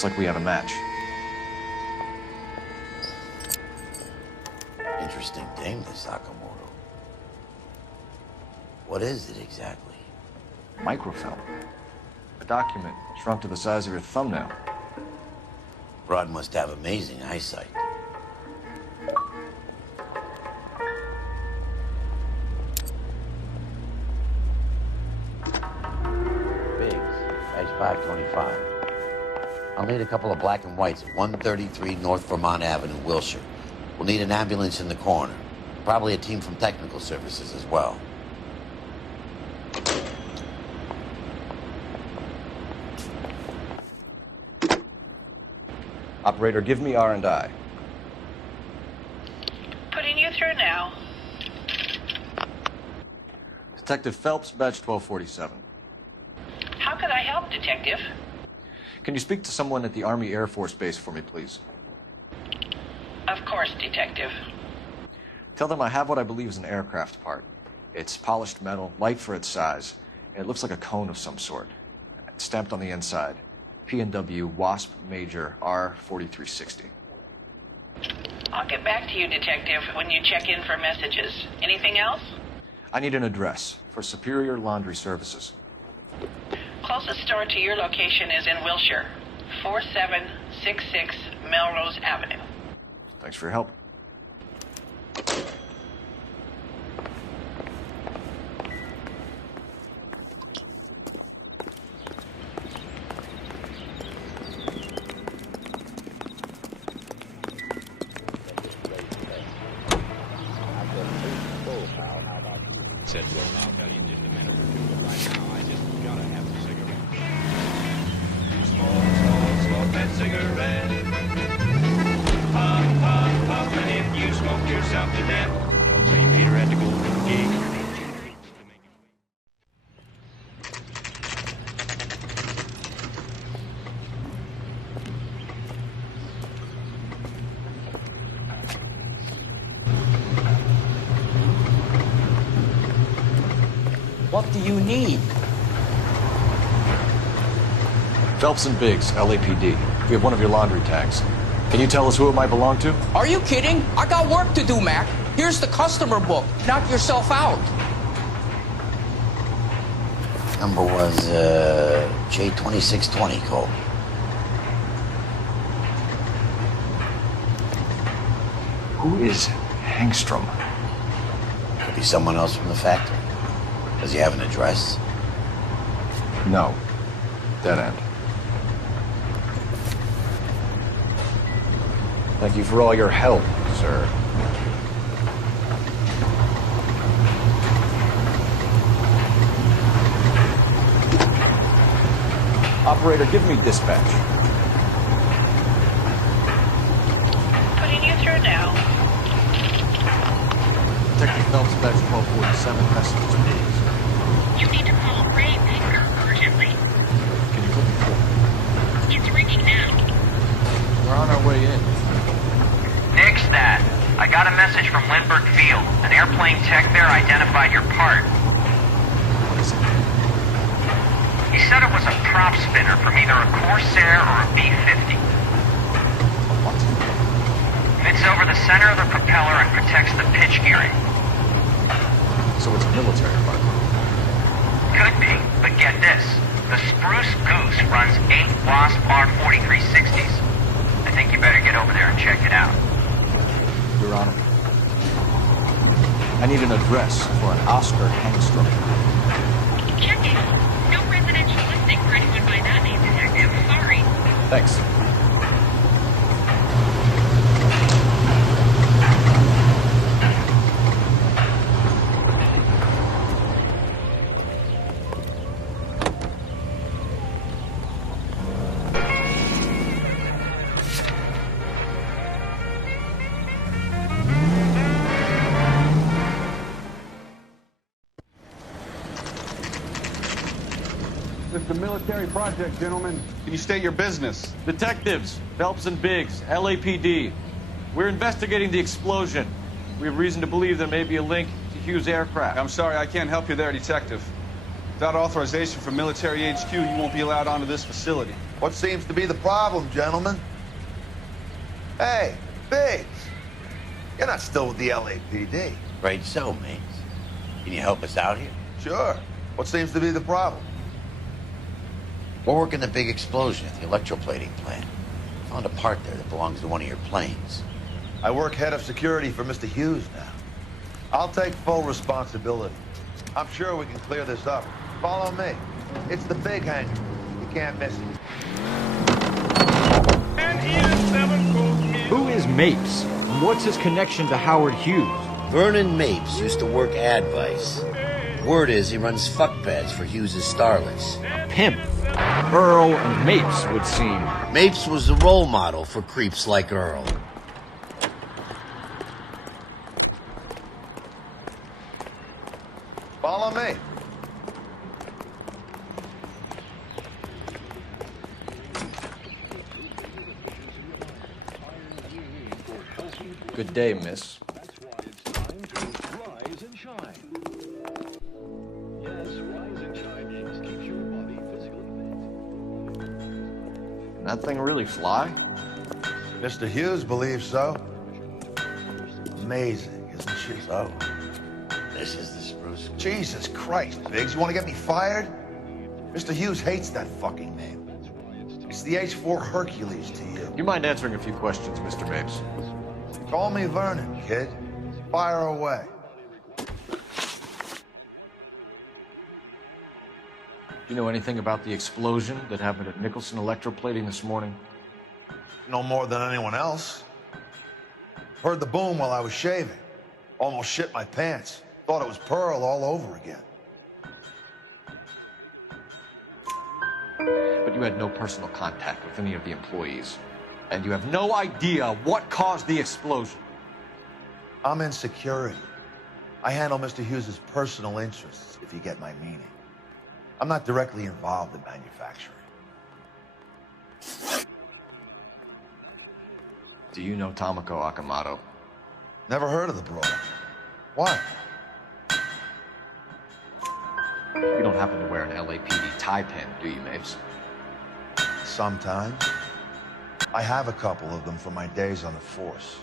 Looks like we have a match. Interesting thing, this Okamoto. What is it exactly? Microfilm. A document shrunk to the size of your thumbnail. Broad must have amazing eyesight. Biggs, edge 525. I'll need a couple of black and whites at 133 North Vermont Avenue, Wilshire. We'll need an ambulance in the corner. Probably a team from technical services as well. Operator, give me R&I. Putting you through now. Detective Phelps, badge 1247. How could I help, Detective? Can you speak to someone at the Army Air Force Base for me, please? Of course, Detective. Tell them I have what I believe is an aircraft part. It's polished metal, light for its size, and it looks like a cone of some sort. It's stamped on the inside. P&W Wasp Major R4360. I'll get back to you, Detective, when you check in for messages. Anything else? I need an address for Superior Laundry Services. Closest store to your location is in Wilshire, 4766 Melrose Avenue. Thanks for your help. Said, well, I'll tell you in just a minute or two, but right now I just gotta have a cigarette. Smoke that cigarette. Puff, puff, puff, and if you smoke yourself to death, tell St. Peter had to go to the gig. What do you need? Phelps and Biggs, LAPD. We have one of your laundry tags. Can you tell us who it might belong to? Are you kidding? I got work to do, Mac. Here's the customer book. Knock yourself out. Number was, J2620, Cole. Who is Hangstrom? Could be someone else from the factory. Does he have an address? No. Dead end. Thank you for all your help, sir. Operator, give me dispatch. Putting you through now. Detective Phelps, badge 1247, message to Biggs. You need to call Ray Baker urgently. Can you put me through? It's ringing now. We're on our way in. Nix that. I got a message from Lindbergh Field. An airplane tech there identified your part. What is it? He said it was a prop spinner from either a Corsair or a B-50. What? Fits over the center of the propeller and protects the pitch gearing. So it's a military part. Could be, but get this. The Spruce Goose runs 8 Wasp R4360s. I think you better get over there and check it out. Your Honor. I need an address for an Oscar Hangstrom. Check it. No residential listing for anyone by that name, Detective. Sorry. Thanks. This is a military project, gentlemen. Can you state your business? Detectives, Phelps and Biggs, LAPD. We're investigating the explosion. We have reason to believe there may be a link to Hughes aircraft. I'm sorry, I can't help you there, Detective. Without authorization from military HQ, you won't be allowed onto this facility. What seems to be the problem, gentlemen? Hey, Biggs. You're not still with the LAPD. Right so, Mapes. Can you help us out here? Sure. What seems to be the problem? We're working the big explosion at the electroplating plant. Found a part there that belongs to one of your planes. I work head of security for Mr. Hughes now. I'll take full responsibility. I'm sure we can clear this up. Follow me. It's the big hangar. You can't miss it. Who is Mapes? And what's his connection to Howard Hughes? Vernon Mapes used to work Advice. Word is he runs fuck pads for Hughes' starlets. A pimp. Earl and Mapes would seem. Mapes was the role model for creeps like Earl. Follow me. Good day, miss. Can that thing really fly? Mr. Hughes believes so. Amazing, isn't she? So, this is the spruce. Jesus Christ, Biggs, you want to get me fired? Mr. Hughes hates that fucking name. It's the H-4 Hercules to you. You mind answering a few questions, Mr. Mapes? Call me Vernon, kid. Fire away. Do you know anything about the explosion that happened at Nicholson Electroplating this morning? No more than anyone else. Heard the boom while I was shaving. Almost shit my pants. Thought it was Pearl all over again. But you had no personal contact with any of the employees. And you have no idea what caused the explosion. I'm in security. I handle Mr. Hughes' personal interests, if you get my meaning. I'm not directly involved in manufacturing. Do you know Tomoko Okamoto? Never heard of the broad. Why? You don't happen to wear an LAPD tie pin, do you, Mapes? Sometimes. I have a couple of them from my days on the force.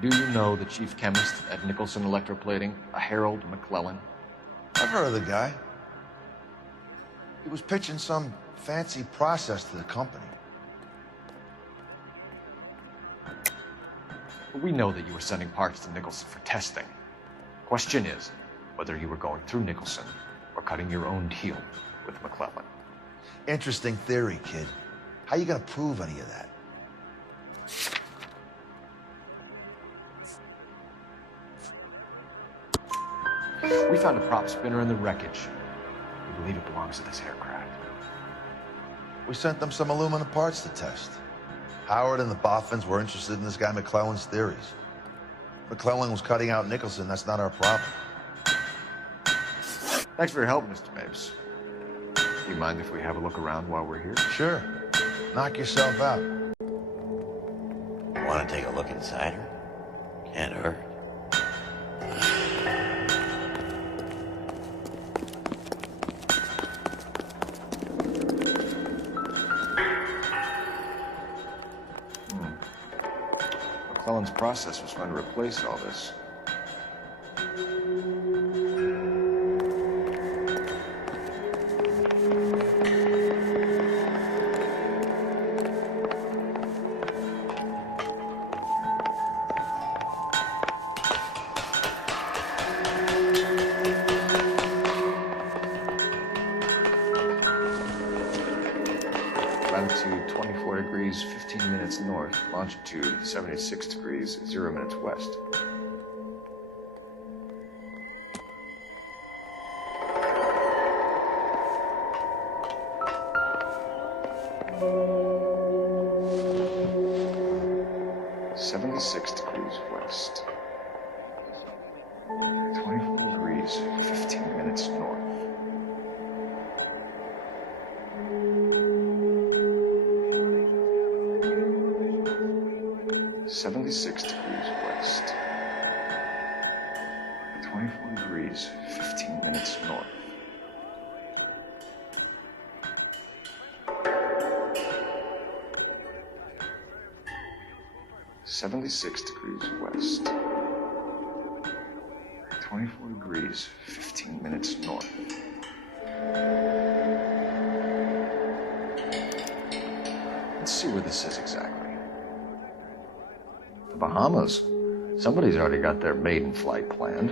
Do you know the chief chemist at Nicholson Electroplating, a Harold McClellan? I've heard of the guy. He was pitching some fancy process to the company. We know that you were sending parts to Nicholson for testing. Question is whether you were going through Nicholson or cutting your own deal with McClellan. Interesting theory, kid. How you gonna prove any of that? We found a prop spinner in the wreckage. We believe it belongs to this aircraft. We sent them some aluminum parts to test. Howard and the Boffins were interested in this guy McClellan's theories. McClellan was cutting out Nicholson. That's not our problem. Thanks for your help, Mr. Mapes. Do you mind if we have a look around while we're here? Sure. Knock yourself out. Want to take a look inside her? Can't hurt. McClellan's process was trying to replace all this. Latitude 24 degrees, 15 minutes north. Longitude 76 degrees, 0 minutes west. West. 24 degrees, 15 minutes north. (76 degrees west). 24 degrees, 15 minutes north. 76 degrees west. 24 degrees, 15 minutes north. Let's see where this is exactly. The Bahamas. Somebody's already got their maiden flight planned.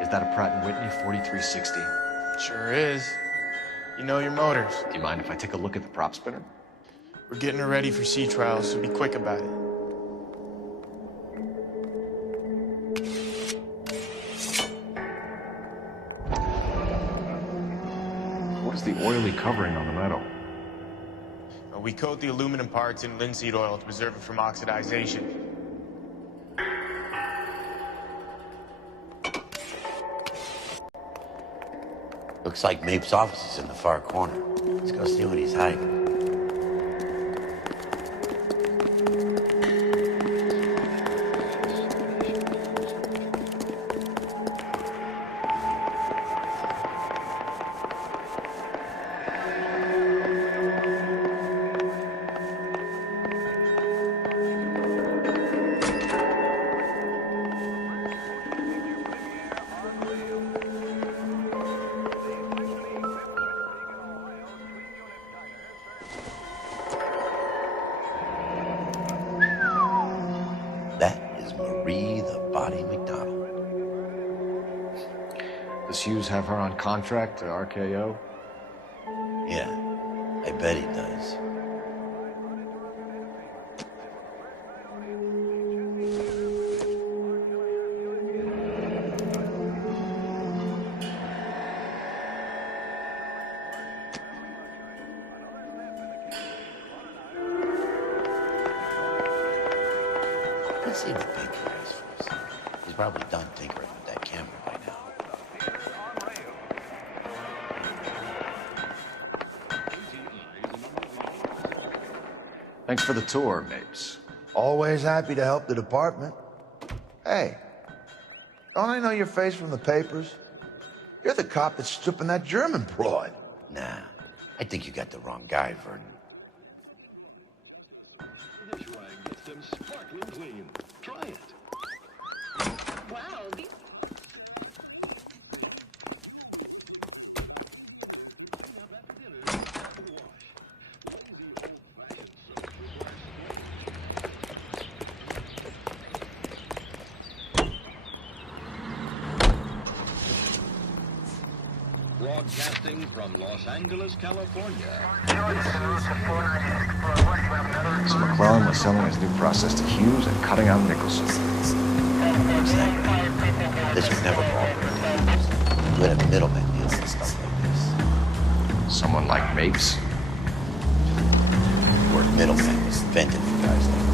Is that a Pratt & Whitney 4360? Sure is. You know your motors. Do you mind if I take a look at the prop spinner? We're getting her ready for sea trials, so be quick about it. What is the oily covering on the metal? We coat the aluminum parts in linseed oil to preserve it from oxidization. Looks like Mapes' office is in the far corner. Let's go see what he's hiding. Does Hughes have her on contract to RKO? Yeah, I bet he does. Let's see what Baker has for us. He's probably done tinkering with that camera by now. Thanks for the tour, Mapes. Always happy to help the department. Hey, don't I know your face from the papers? You're the cop that's stripping that German broad. Nah, I think you got the wrong guy, Vernon. This rag gets them sparkling clean. Try it. Wow, these... Broadcasting from Los Angeles, California. So McClellan was selling his new process to Hughes and cutting out Nicholson. Exactly. This would never fall into hands. You had a middleman dealing with stuff like this. Someone like Mapes? The word middleman was invented for guys like